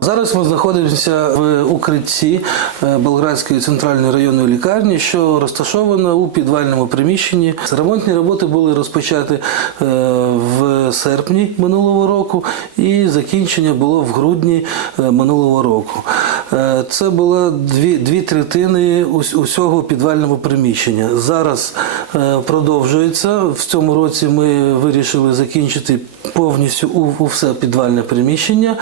Зараз ми знаходимося в укритті е, Болградської центральної районної лікарні, що розташована у підвальному приміщенні. Ремонтні роботи були розпочаті е, в серпні минулого року, і закінчення було в грудні е, минулого року. Е, Це було дві, дві третини усього підвального приміщення. Зараз е, продовжується. В цьому році ми вирішили закінчити повністю у, у все підвальне приміщення.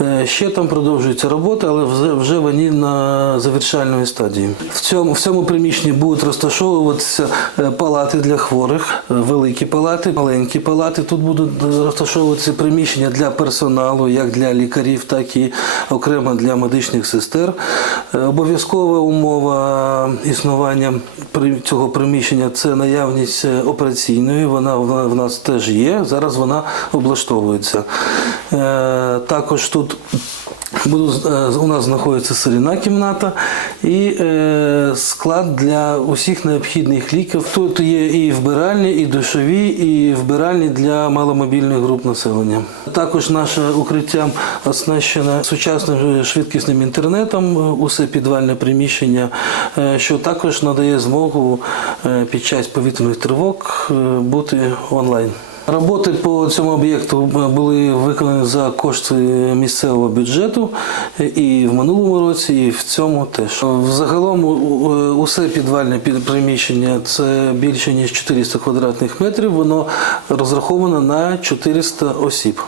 Е, Ще там продовжуються роботи, але вже, вже вони на завершальній стадії. В цьому, в цьому приміщенні будуть розташовуватися палати для хворих, великі палати, маленькі палати. Тут будуть розташовуватися приміщення для персоналу, як для лікарів, так і окремо для медичних сестер. Е, Обов'язкова умова існування цього приміщення це наявність е, операційної. Вона вона в нас теж є. Зараз вона облаштовується. Е, Також тут Буду, е, у нас знаходиться сиріна кімната і е, склад для усіх необхідних ліків. Тут є і вбиральні, і душові, і вбиральні для маломобільних груп населення. Також наше укриття оснащено сучасним швидкісним інтернетом, е, усе підвальне приміщення, е, що також надає змогу е, під час повітряних тривог е, бути онлайн. Роботи по цьому об'єкту були виконані за кошти місцевого бюджету і в минулому році, і в цьому теж. Взагалом у- усе підвальне під- приміщення це більше ніж 400 квадратних метрів. Воно розраховано на 400 осіб.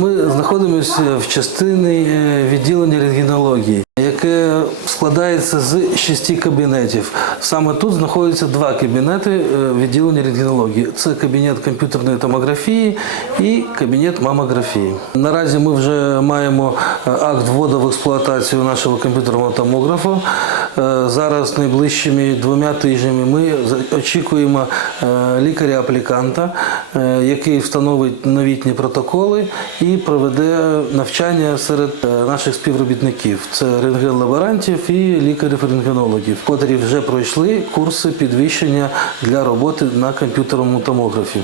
Ми знаходимося в частині е, відділення рентгенології, яке складається з шести кабінетів. Саме тут знаходяться два кабінети е, відділення рентгенології. Це кабінет комп'ютерної томографії і кабінет мамографії. Наразі ми вже маємо е, акт вводу в експлуатацію нашого комп'ютерного томографа. Е, Зараз найближчими двома тижнями ми очікуємо лікаря-апліканта, який встановить новітні протоколи і проведе навчання серед наших співробітників. Це рентген-лаборантів і лікарів-рентгенологів, котрі вже пройшли курси підвищення для роботи на комп'ютерному томографі.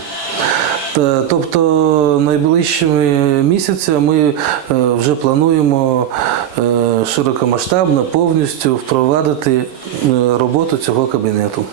Тобто найближчими місяцями ми е, вже плануємо е, широкомасштабно повністю впровадити е, роботу цього кабінету.